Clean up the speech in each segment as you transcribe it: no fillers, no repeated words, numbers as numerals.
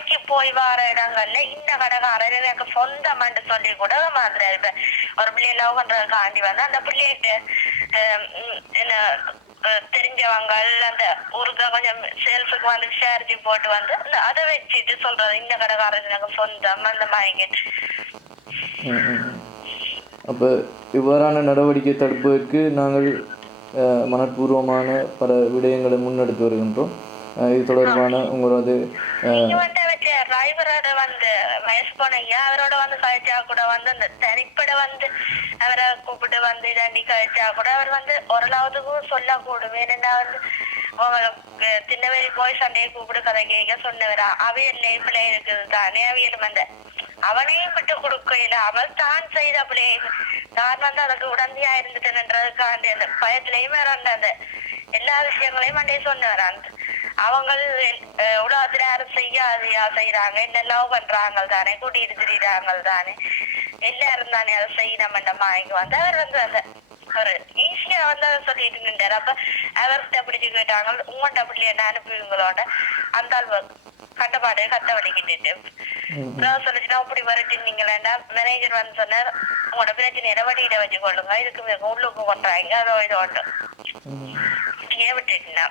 கடைக்கு போய் வர இடங்கள்ல இந்த கடைக்காரர் எனக்கு சொந்தமான்னு சொல்லி கூட மாத்துறாரு. இப்ப ஒரு பிள்ளைய லவ் பண்றதுக்காண்டி வந்து அந்த பிள்ளைகிட்ட என்ன தெரிஞ்சவங்க அந்த ஊருக்கு கொஞ்சம் சேல்ஸுக்கு வந்து விசாரிச்சு போட்டு வந்து அதை வச்சுட்டு சொல்றது இந்த கடைக்காரர் எனக்கு சொந்தம் அந்த மாதிரி. அப்போ இவ்வாறான நடவடிக்கை தடுப்பதற்கு நாங்கள் மனப்பூர்வமான பல விடயங்களை முன்னெடுத்து வருகின்றோம். இது தொடர்பான உங்களது டிரைவரோட வந்து வயசு போனீங்க அவரோட வந்து கழிச்சா கூட வந்து அந்த தனிப்பட வந்து அவரை கூப்பிட்டு வந்து இதாண்டி கழிச்சா கூட அவர் வந்து ஓரளவுக்கும் சொல்லக்கூடும். ஏன்னா வந்து திண்ணவேலி போய் சண்டையை கூப்பிட்டு கதை கேட்க சொன்னவரா அவையல் லைஃப்ல இருக்குது தானே அவையலும் அந்த அவனையும் விட்டு கொடுக்கையில அவள் தான் செய்த பிள்ளையை தான் வந்து அதுக்கு உடந்தையா இருந்துட்டேன்றதுக்காண்டி அந்த பயத்திலையும் வேற அந்த எல்லா விஷயங்களையும் அண்டையே சொன்னவரான். அவங்க உலகத்துல யாரும் செய்யாதையா செய்யறாங்க என்ன லவ் பண்றாங்க தானே கூட்டிட்டு திரிறாங்க தானே எல்லாரும் தானே அதை செய்யணும் மாய்க்கு வந்து அவர் வந்து அந்த ஒரு ஈஸியா வந்து அதை சொல்லிட்டு நின்றாரு. அப்ப அவர்கிட்ட பிடிச்சு கேட்டாங்க உங்கள்கிட்ட அப்படி என்ன அனுப்புவீங்களோட அந்த கட்டப்பாடு கட்ட வலிக்கிட்டு சொல்லிச்சுன்னா அப்படி வரட்டினீங்களா மேனேஜர் வந்து சொன்னார் உங்களோட பிரச்சனை வடியிட வச்சு கொள்ளுங்க இதுக்கு உள்ளுக்கு கொண்டாங்க அதோ இது ஒன்று ஏன் விட்டுட்டா.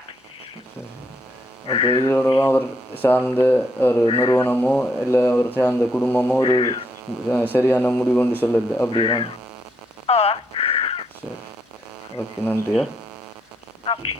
அப்போ இதோட அவர் சார்ந்த ஒரு நிறுவனமோ இல்லை அவர் சார்ந்த குடும்பமோ ஒரு சரியான முடிவு கொண்டு சொல்லுது அப்படிதான். சரி, ஓகே, நன்றியா. ஓகே.